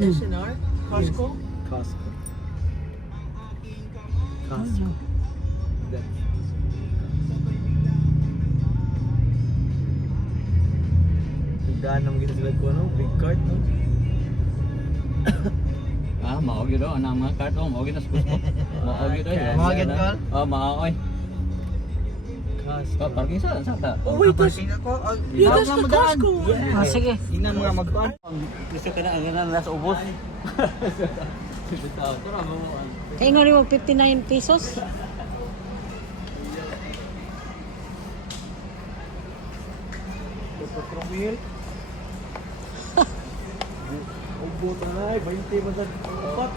SNR? Costco? Costco. Costco. That's Tugdaan naman kita sila ko, no? Big cart, no? Mao gyud oh anang mga karton mao gyud na school mo. Mao gyud oy. Mao gyud, Carl? Mao oy. Costco. Parking sa ta. Oh, wait, that's, ako. yeah, that's the Costco. Yeah. Sige. Tingnan mga magkuhan. Gusto ka na ang nasa ubos. Bitaw, tara mo. Kaya nga rin 59 pesos. Petromil. Ubo tanay, 20 man sa upat.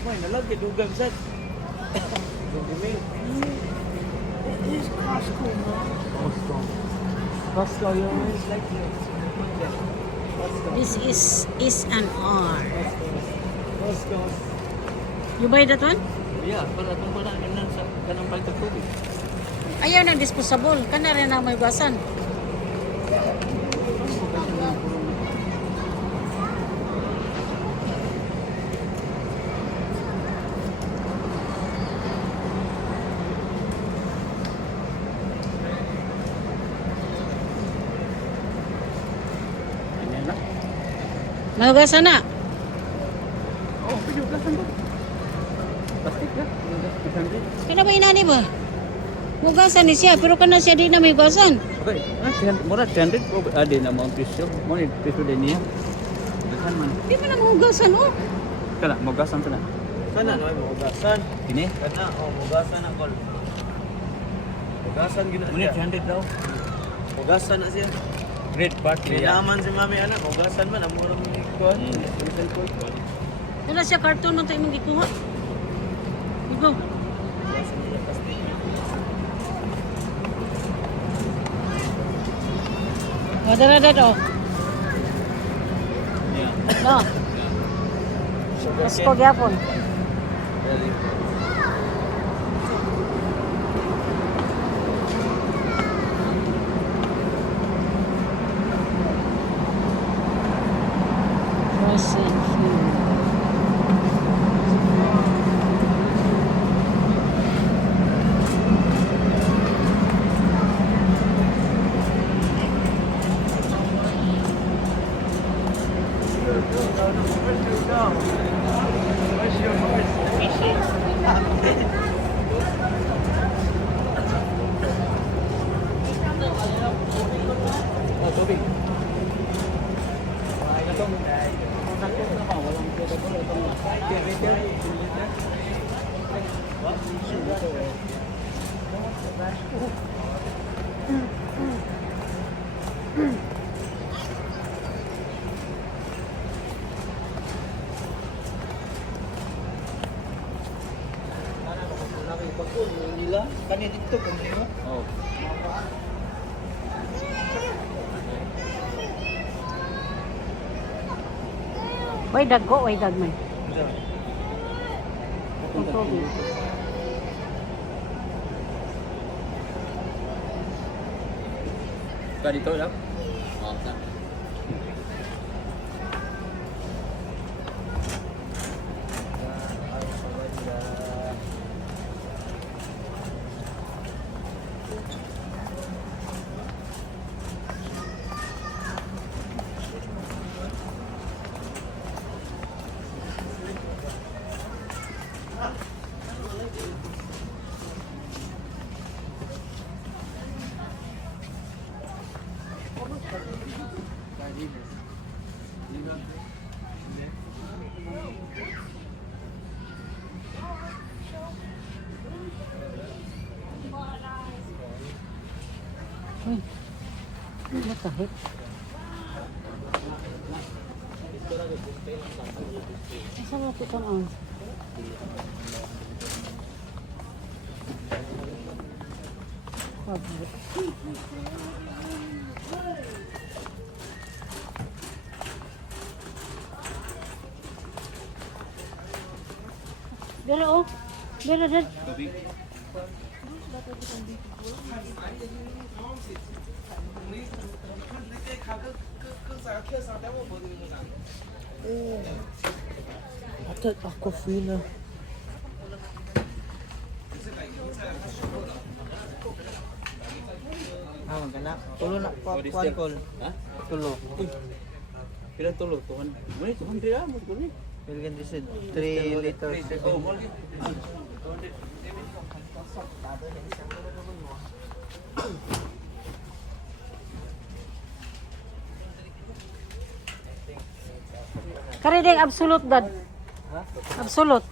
Amay nalagay dugang sad. 20 mil. It is Costco, man. Costco. Costco, you always like this. This is an R. Costco. You buy that one? Yeah, para kung wala nan sa kanang pagka tubig. Ayaw ng disposable. Kana rin na may basan. May hugasan na. Oh, pwede ka ba? Plastic ka. Kaya ba inani ba? Hugasan ni siya, pero kana siya di na may hugasan. Okay, mura 300 ko adi na mo presyo. Mo ni presyo din niya. Dahan man. Di mo na hugasan, oh. Kala mo gasan to na. Kana no ay mugasan. Kini. Kana mugasan ang kol. Mugasan gina. Mo ni 300 daw. Mugasan na siya. Red part Kailangan si mami anak, mugasan man ang murang kuhan. Wala siya karton man tayo mong gikuha. Igo. Wadara oh. Yeah. No. Costco gyapon. Frozen food. Oh, tubig. Nila kani dito kung nila. Oh. Way dagko, way dagmay. Ang tubig. Ka dito lang. Oh, sa. Uy. What the heck? Asa ba ito ang? Dala oh. Dala dala. that Aquafina? Ah, magkana. Tulo na Oh, this kuan time. kol. Ha? Tulo. Pila tulo? Tuhan. Muna, tuhan dira mo. Tuhan. Bilgan this 3 liters. Oh, mo. Kari ding absolute dad. Absolute.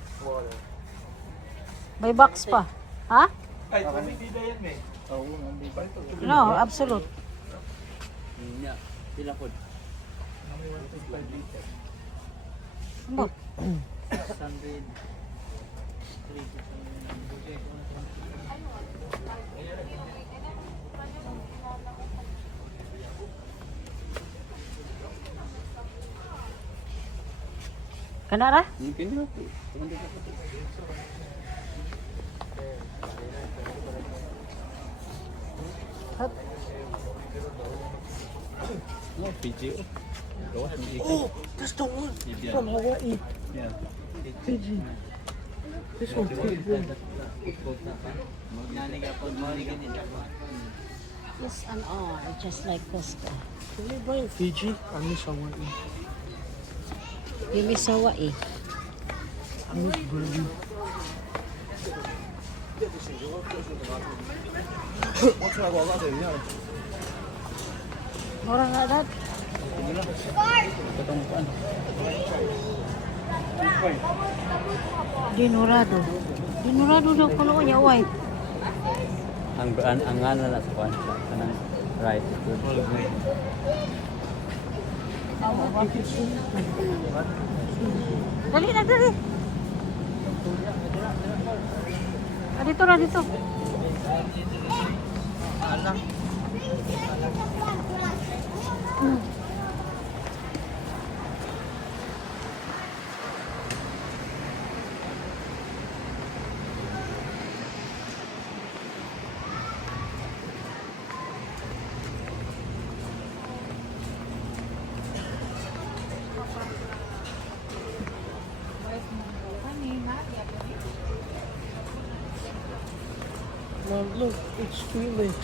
May box pa. Ha? Ay, hindi na yan, may. No, absolute. Nya. Pila pod. Ano? Kanara? Mungkin na. Tuhan dira. No, Fiji. Oh, that's the one from Hawaii. Yeah. Fiji. This one, good. Yes and all, just like Costco. Can we buy in Fiji? I miss Hawaii. You miss Hawaii. I miss Brazil. Mura nga dad. Katong kuan. Dinurado. Dinurado daw kuno niya white. Ang ngana na sa kuan. Kanang rice food. Dali na, dali. Ah, dito na, dito. Now look, it's Felix.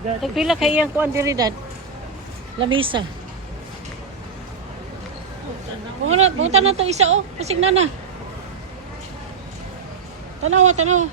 That Nagpila kay iyang kuan diri dad. Lamisa. Bunta na to isa oh, kasig na na. Tanawa, tanawa.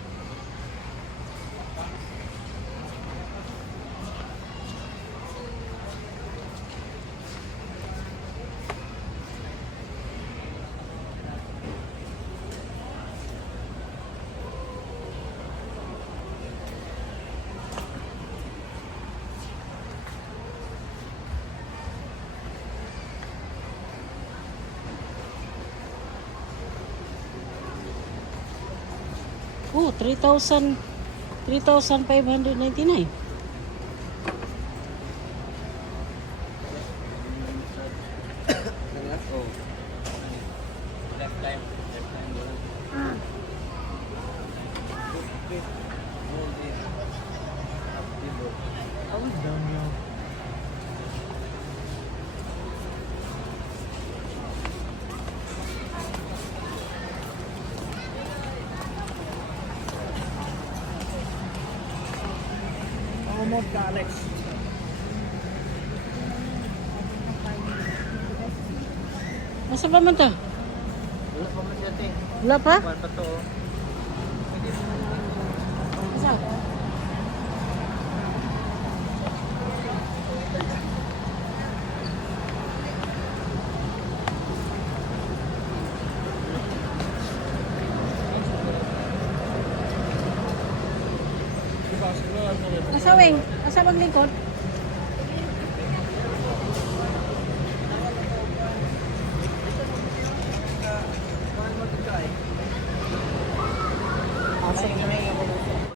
Oh, 3,000 3,599. Oh. Left time. I was down here. Almost got it. Masa ba man to? Wala pa man siya te. Wala pa? Kuan pa to. Isa. Asawing, asa bang lingkod?